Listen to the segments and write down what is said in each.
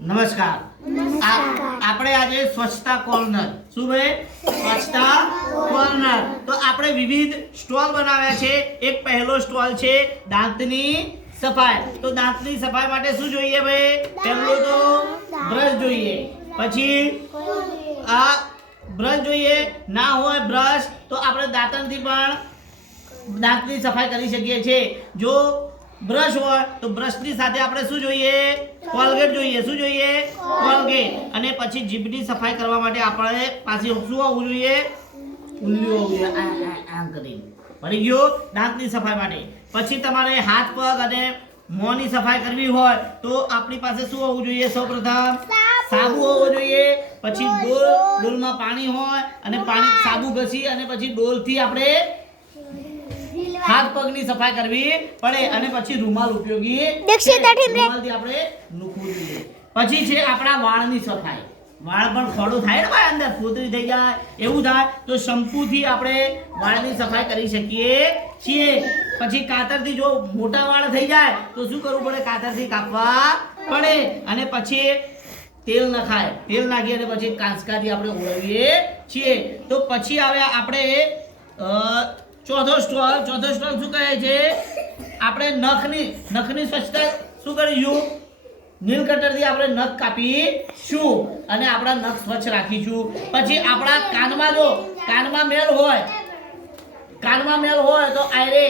નમસ્કાર. આપણે આજે સ્વચ્છતા કોર્નર શું ભાઈ સ્વચ્છતા કોર્નર તો આપણે વિવિધ સ્ટોલ બનાવ્યા છે. એક પહેલો સ્ટોલ છે દાંતની સફાઈ. તો દાંતની સફાઈ માટે શું જોઈએ ભાઈ? પહેલું તો બ્રશ જોઈએ, પછી આ બ્રશ જોઈએ. ના હોય બ્રશ તો આપણે દાંતણથી પણ દાંતની સફાઈ કરી શકીએ છીએ. જો બ્રશ હોય તો બ્રશની સાથે આપણે શું જોઈએ? કોલગેટ જોઈએ. શું જોઈએ? કોલગેટ. અને પછી જીભની સફાઈ કરવા માટે આપણે પાસે શું હોવું જોઈએ? ઉલ્લું હોવું જોઈએ. આમ કરીને પડી ગયો દાંતની સફાઈ માટે. પછી તમારે હાથ પગ અને મોંની સફાઈ કરવી હોય તો આપણી પાસે શું હોવું જોઈએ? સૌપ્રથમ સાબુ હોવો જોઈએ. પછી ડોલમાં પાણી હોય અને પાણી સાબુ ઘસી અને પછી ડોલથી આપણે હાથ પગની સફાઈ કરવી પડે. અને પછી રૂમાલ ઉપયોગી રૂમાલથી આપણે નૂખવું જોઈએ. પછી છે આપણા વાળની સફાઈ. વાળ પણ ખોડું થાય ને ભાઈ, અંદર ફોતરી થઈ જાય એવું થાય તો શેમ્પૂથી આપણે વાળની સફાઈ કરી શકીએ છીએ. પછી કાતરથી જો મોટા વાળ થઈ જાય તો શું કરવું પડે? કાતરથી કાપવા પડે. અને પછી તેલ નખાય. તેલ નાખી અને પછી કાંસકાથી આપણે ઓળવીએ છીએ. તો પછી આવે આપણે ચોથો સ્ટોલ શું કહે છે? આપણે નખની સ્વચ્છતા શું કરીશું? નીલ કટરથી આપણે નખ કાપીશું અને આપણા નખ સ્વચ્છ રાખીશું. પછી આપણા કાનમાં મેલ હોય તો આયરે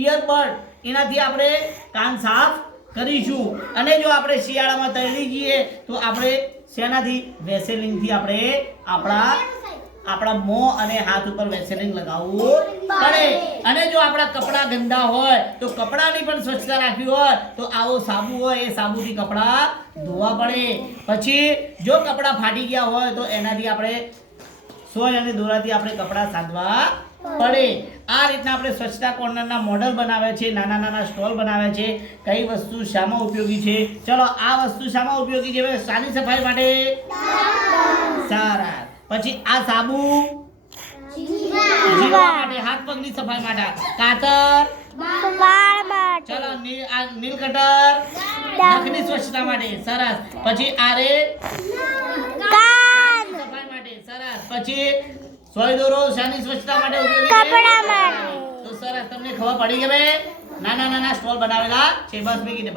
ઇયરબડ એનાથી આપણે કાન સાફ કરીશું. અને જો આપણે શિયાળામાં તળી જઈએ તો આપણે શેનાથી? વેસેલિનથી આપણે આપણા મોં અને હાથ ઉપર વેસેલિન લગાવવું પડે. અને જો આપણા કપડાં ગંદા હોય તો કપડાની પણ સ્વચ્છતા રાખવી હોય તો આવો સાબુ હોય એ સાબુથી કપડાં ધોવા પડે. પછી જો કપડાં ફાટી ગયા હોય તો એનાથી આપણે સોય અને દોરાથી આપણે કપડાં સાધવા પડે. આ રીતના આપણે સ્વચ્છતા કોર્નરના મોડલ બનાવ્યા છે, નાના સ્ટોલ બનાવ્યા છે. કઈ વસ્તુ શામાં ઉપયોગી છે? ચલો આ વસ્તુ શામાં ઉપયોગી છે? શાની સફાઈ માટે? સારા. પછી આ સાબુ જીવા માટે, હાથ પગની સફાઈ માટે. કાતર ચલો આ નીલ કટર નખની સ્વચ્છતા માટે. સરસ. પછી આ રે સફાઈ માટે. સરસ. પછી સોય દોરો શાની સ્વચ્છતા માટે ઉપયોગી છે? તો સરસ. તમને ખબર પડી કે નાના સ્ટોલ બનાવેલા છે. બસ મેં કીધું.